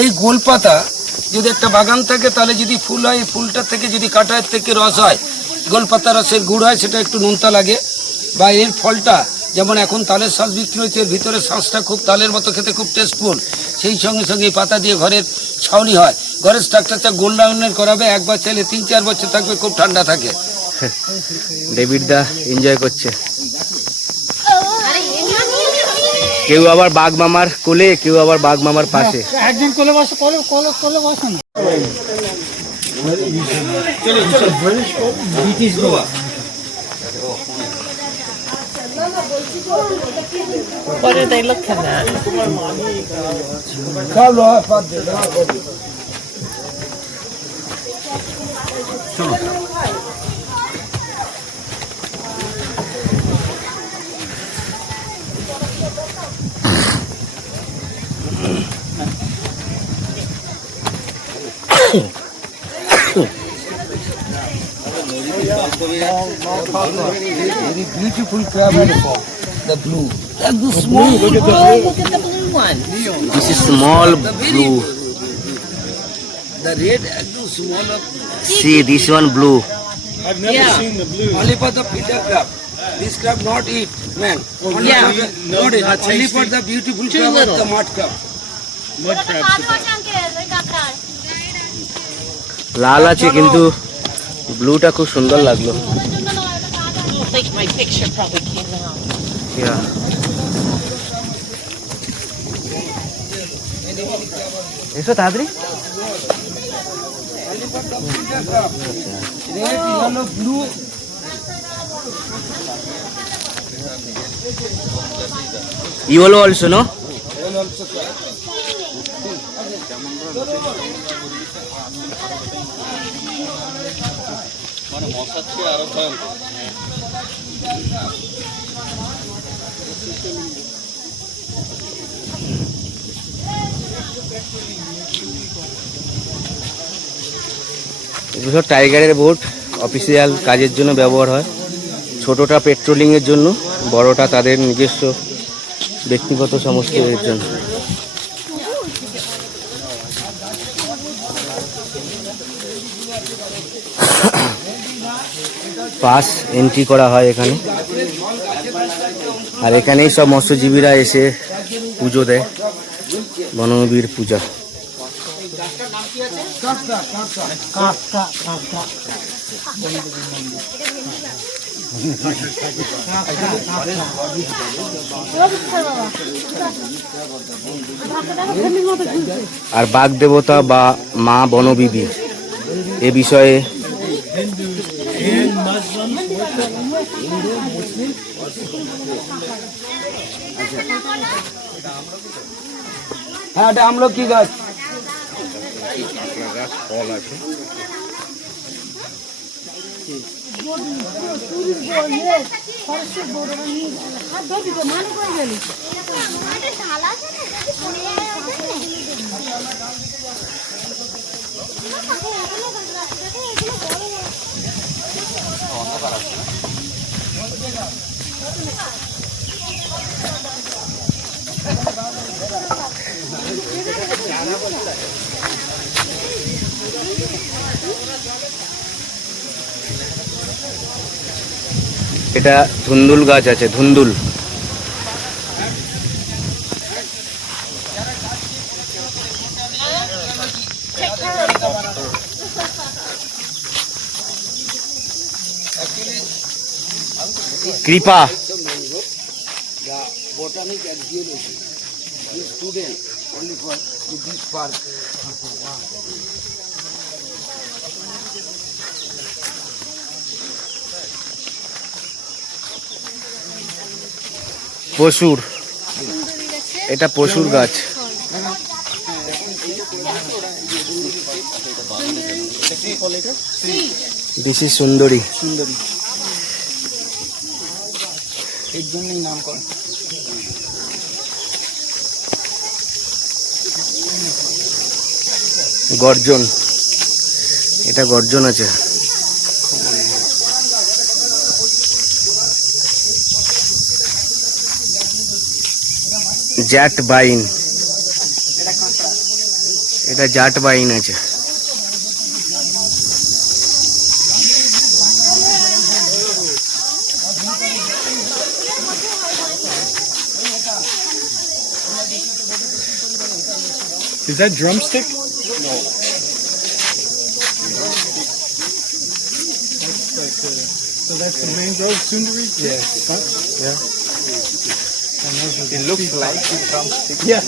এই গোলপাতা যদি একটা বাগান থাকে তাহলে যদি ফুল হয়, এই ফুলটা থেকে যদি কাটায়ের থেকে রস হয়, গোলপাতা রসের গুড় হয়, সেটা একটু নোনতা লাগে। বা এর ফলটা যেমন এখন তালের শ্বাস বিক্রি হচ্ছে, এর ভিতরে শ্বাসটা খুব তালের মতো খেতে খুব টেস্টফুল। সেই সঙ্গে সঙ্গে এই পাতা দিয়ে ঘরের ছাউনি হয়, ঘরের স্ট্রাকচারটা গোল্ডাউনের করাবে, একবার চাইলে 3-4 বছর থাকবে, খুব ঠান্ডা থাকে। ডেভিড দা এনজয় করছে। কেউ আবার বাঘ মামার কোলে, কেউ আবার বাঘ মামার পাশে। একদিন কোলে বসে, কোলে বসে না। British Goa What are they looking at? Very beautiful crab and the blue. And the small Look at the blue one. This is small blue. The red and the small of See this one blue. I've never seen the blue. only for the feeder crab. This crab not eat, man. Only Yeah. for the, not eat. Only for the beautiful Too crab little. of the mud crab. Mud crabs. লাল আছে কিন্তু ব্লুটা খুব সুন্দর লাগলো। I think my picture probably came out. Yeah. এসো তাড়াতাড়ি। Red, yellow, blue. Yellow also no? And also crab. এগুলো টাইগারের বোট, অফিসিয়াল কাজের জন্য ব্যবহার হয়। ছোটটা পেট্রোলিংয়ের জন্য, বড়টা তাদের নিজস্ব ব্যক্তিগত সমস্ত এর জন্য। পাস এন্ট্রি করা হয় এখানে, আর এখানেই সব মৎস্যজীবীরা এসে পুজো দেয়, বনবীর পূজা। আর বাঘ দেবতা বা মা বনবিবি এ বিষয়ে হ্যাঁ, এটা আমলকি গাছ। ফল আছে। এটা ধুন্দুল গাছ আছে, ধুন্দুল। কৃপা The botanic archaeology. This student only for this park. পশুর, এটা পশুর গাছ। দিস ইজ সুন্দরী। এর জন্যই নাম করা। গর্জন, এটা গর্জন আছে। জ্যাট বাইন, এটা জাট বাইন আছে। Is that drumstick? No. So that's the mangrove sundari? Yes. Huh? Yeah. It looks like a drumstick. Yeah.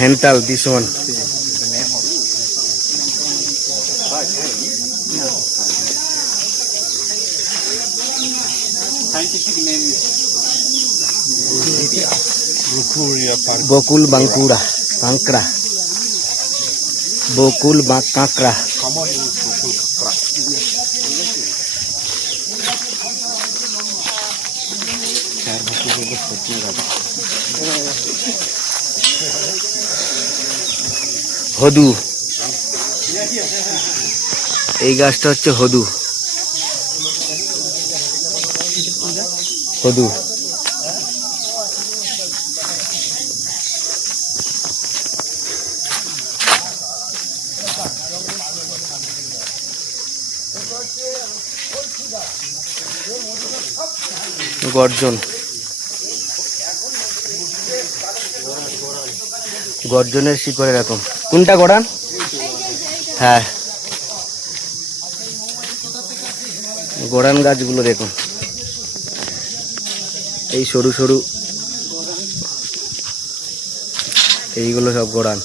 Hental, this one. Scientific name is Rukuria park. Bokul Bankura, Bankra. Bokul Bankra. Common is Bokul Kakra. হদু, এই গাছটা হচ্ছে হদু। হদু গর্জন, গর্জনের শিকড় এরকম। কোনটা গড়ান? হ্যাঁ, গড়ান গাছগুলো দেখুন, এই সরু সরু এইগুলো সব গড়ান।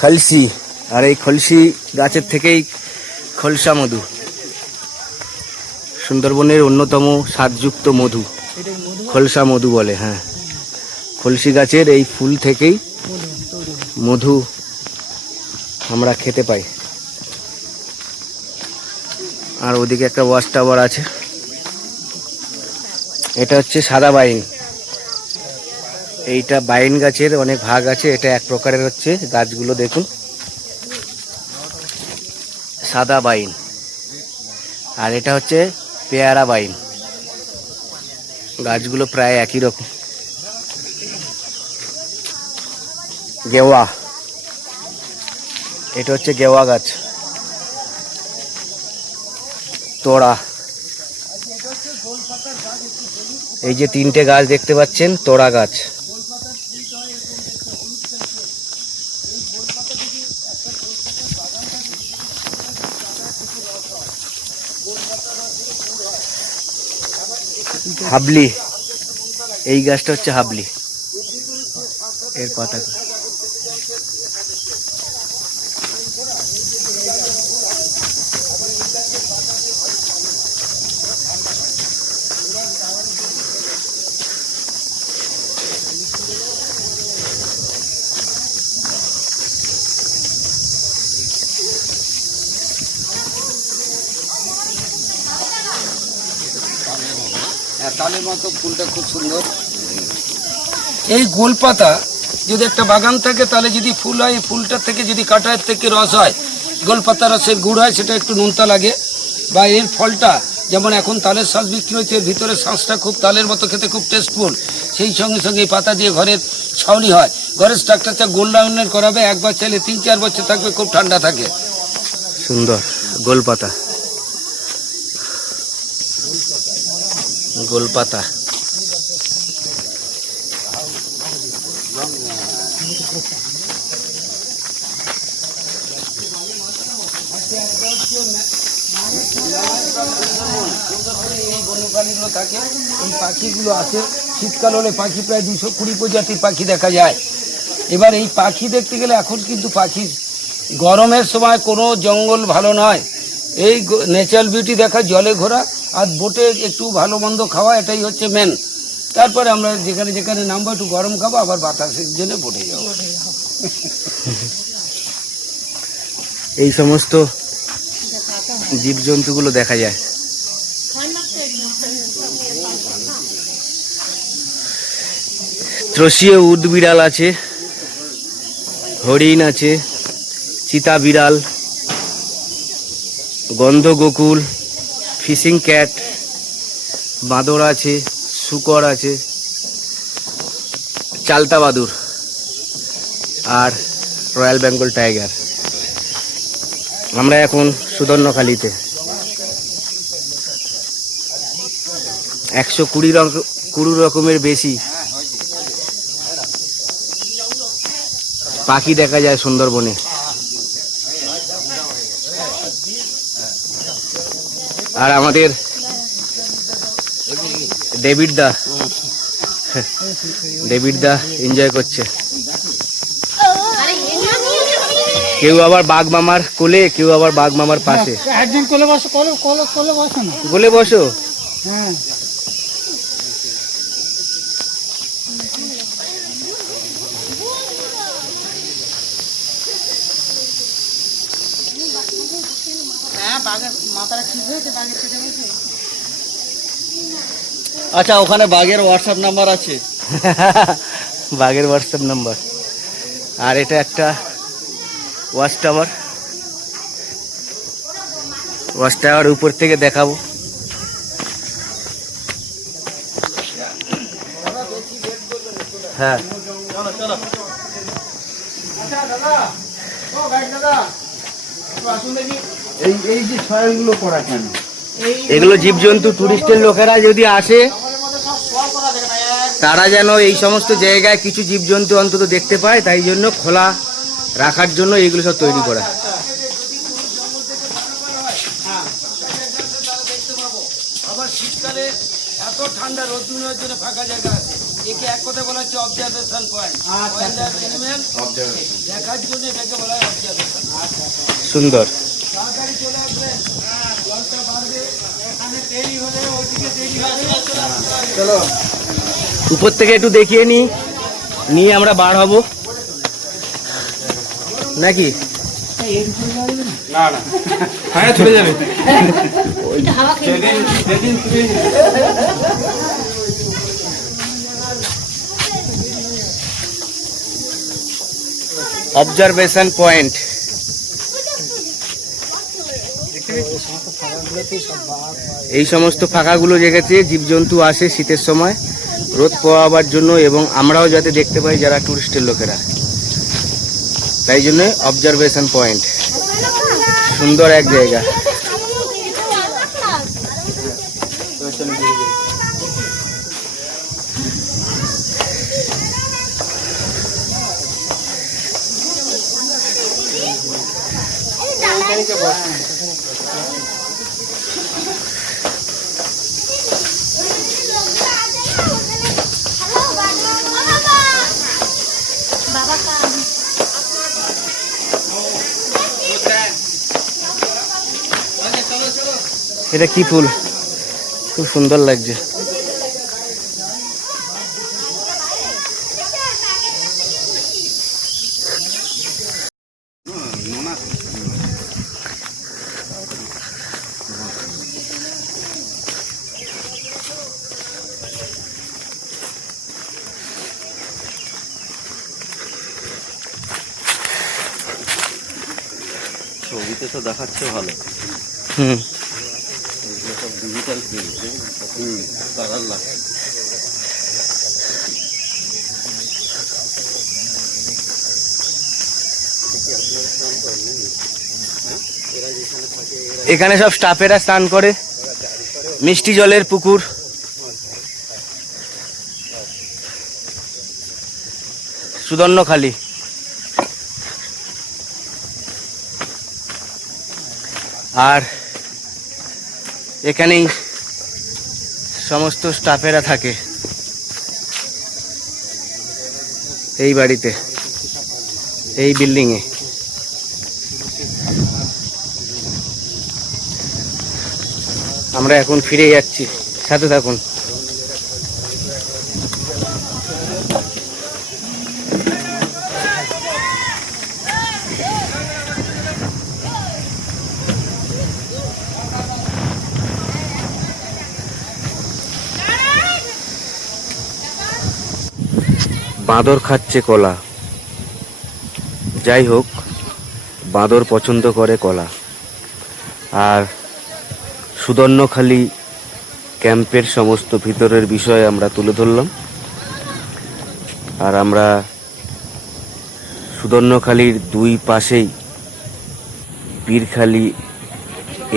খলসি, আর এই খলসি গাছের থেকেই খলসা মধু, সুন্দরবনের অন্যতম স্বাদযুক্ত মধু, খলসা মধু বলে। হ্যাঁ, খলসি গাছের এই ফুল থেকেই মধু আমরা খেতে পাই। আর ওদিকে একটা ওয়াচ টাওয়ার আছে, এটা হচ্ছে সাদা বাইন। এইটা বাইন গাছের অনেক ভাগ আছে, এটা এক প্রকারের হচ্ছে গাছগুলো দেখুন, সাদা বাইন। আর এটা হচ্ছে পেয়ারা বাইন, গাছগুলো প্রায় একই রকম। গেওয়া, এটা হচ্ছে গেওয়া গাছ। তোড়া, এই যে তিনটে গাছ দেখতে পাচ্ছেন, তোড়া গাছ। হাবলি, এই গাছটা হচ্ছে হাবলি, এর পাতা। তালের মতো ফুলটা খুব সুন্দর। এই গোলপাতা যদি একটা বাগান থাকে তাহলে যদি ফুল হয়, এই ফুলটার থেকে যদি কাটার থেকে রস হয়, গোলপাতা রসের গুড় হয়, সেটা একটু নোনতা লাগে। বা এর ফলটা যেমন এখন তালের শ্বাস বিক্রি হচ্ছে, এর ভিতরে শ্বাসটা খুব তালের মতো খেতে খুব টেস্টফুল। সেই সঙ্গে সঙ্গে এই পাতা দিয়ে ঘরের ছাউনি হয়, ঘরের স্ট্রাকচারটা গোল্ডাউনের করাবে, একবার চাইলে 3-4 বছর থাকবে, খুব ঠান্ডা থাকে। সুন্দর গোলপাতা, গোলপাতা। এই বন্যপ্রাণীগুলো থাকে, এই পাখিগুলো আছে। শীতকাল হলে পাখি প্রায় 220 প্রজাতির পাখি দেখা যায়। এবার এই পাখি দেখতে গেলে এখন কিন্তু পাখি, গরমের সময় কোনো জঙ্গল ভালো নয়, এই ন্যাচারাল বিউটি দেখা, জলে ঘোরা আর বোটে একটু ভালো মন্দ খাওয়া, এটাই হচ্ছে মেন। তারপরে আমরা যেখানে যেখানে নামবো একটু গরম খাবো, আবার বাতাসের জন্য বোটে যাবো। এই সমস্ত জীবজন্তুগুলো দেখা যায়। ত্রসীয় উট বিড়াল আছে, হরিণ আছে, চিতা বিড়াল, গন্ধ গোকুল, ফিশিং ক্যাট, বাঁদর আছে, শূকর আছে, চালতা বাদুর আর রয়্যাল বেঙ্গল টাইগার। আমরা এখন সুদর্ণখালিতে 120 রকমের বেশি পাখি দেখা যায় সুন্দরবনে। আর আমাদের ডেভিড দা এনজয় করছে। কেউ আবার বাঘ মামার কোলে, কেউ আবার বাঘ মামার পাশে। একদিন কোলে বসো, কোলে বসো না। কোলে বসো। হ্যাঁ, আচ্ছা, ওখানে বাঘের হোয়াটসঅ্যাপ নাম্বার আছে? বাঘের হোয়াটসঅ্যাপ নাম্বার। আর এটা একটা ওয়াচ টাওয়ার। ওয়াচ টাওয়ার উপর থেকে দেখাবো। হ্যাঁ, এই যে ছয়গুলো করা কেন? এগুলো জীবজন্তু টুরিস্টের লোকেরা যদি আসে তারা যেন এই সমস্ত জায়গায় কিছু জীবজন্তু অন্তত দেখতে পায়, তাই জন্য খোলা রাখার জন্য এইগুলো সব তৈরি করা। আবার শীতকালে এত ঠান্ডা রোদ্দুরের জন্য ফাঁকা জায়গা আছে। একে এক কথা বলা হচ্ছে অবজারভেশন পয়েন্ট। দেখার জন্য এটাকে বলা হয় অবজারভেশন। সুন্দর। তাড়াতাড়ি চলে আসবেন, জলটা বাড়বে, এখানে দেরি হলে ওইদিকে দেরি হবে। চলো উপর থেকে একটু দেখিয়ে নিয়ে আমরা বার হব নাকি? হ্যাঁ, চলে যাবে। Observation point. এই সমস্ত ফাঁকাগুলো জায়গাতে জীবজন্তু আসে শীতের সময় রোদ পোয়াবার জন্য, এবং আমরাও যাতে দেখতে পাই যারা টুরিস্টের লোকেরা, তাই জন্য অবজারভেশন পয়েন্ট। সুন্দর এক জায়গা। এটা কি ফুল? খুব সুন্দর লাগছে। ছবিতে তো দেখাচ্ছে ভালো। হুম, এগুলো সব ডিজিটাল প্রিন্ট, কালার লাগছে। এখানে সব স্টাফেরা স্নান করে, মিষ্টি জলের পুকুর। সুদর্ণখালি। আর এখানেই সমস্ত স্টাফেরা থাকে এই বাড়িতে, এই বিল্ডিংয়ে। আমরা এখন ফিরে যাচ্ছি, সাথে থাকুন। বাঁদর খাচ্ছে কলা। যাই হোক, বাঁদর পছন্দ করে কলা। আর সুদর্ণখালি ক্যাম্পের সমস্ত ভিতরের বিষয় আমরা তুলে ধরলাম। আর আমরা সুদর্ণখালির দুই পাশেই পীরখালি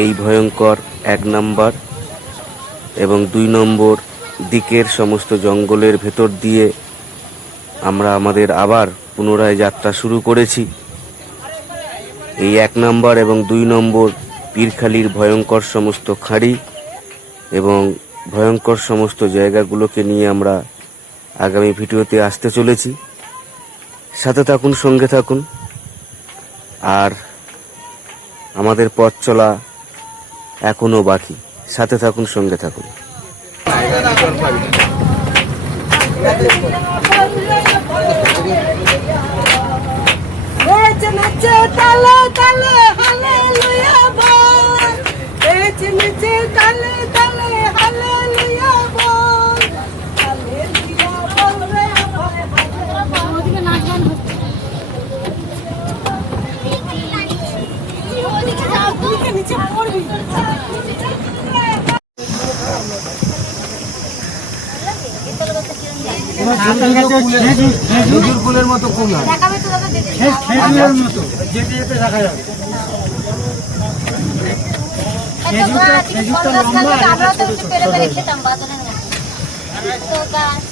এই ভয়ঙ্কর 1 নম্বর এবং 2 নম্বর দিকের সমস্ত জঙ্গলের ভেতর দিয়ে আমরা আমাদের আবার পুনরায় যাত্রা শুরু করেছি। এই 1 নম্বর এবং 2 নম্বর পীরখালির ভয়ঙ্কর সমস্ত খাঁড়ি এবং ভয়ঙ্কর সমস্ত জায়গাগুলোকে নিয়ে আমরা আগামী ভিডিওতে আসতে চলেছি। সাথে থাকুন, সঙ্গে থাকুন। আর আমাদের পথ চলা এখনো বাকি। সাথে থাকুন, সঙ্গে থাকুন। নাচে নাচে তালে তালে হালেলুয়া বল, নাচে নাচে তালে তালে হালেলুয়া বল, হালেলুয়া বল রে ওদিকে নাচ গান হচ্ছে। ওদিকে যাও, ওদিকে নিচে পড়বি। খেজুর ফুলের মতো কুল হয়। দেখাবে তো দাদা, দেখে খেজুরের মতো যেতে যেতে দেখা যাবে। খেজুরটা লম্বা আর এটা ছোট ছোট। খেতাম বাজারে তো গাছ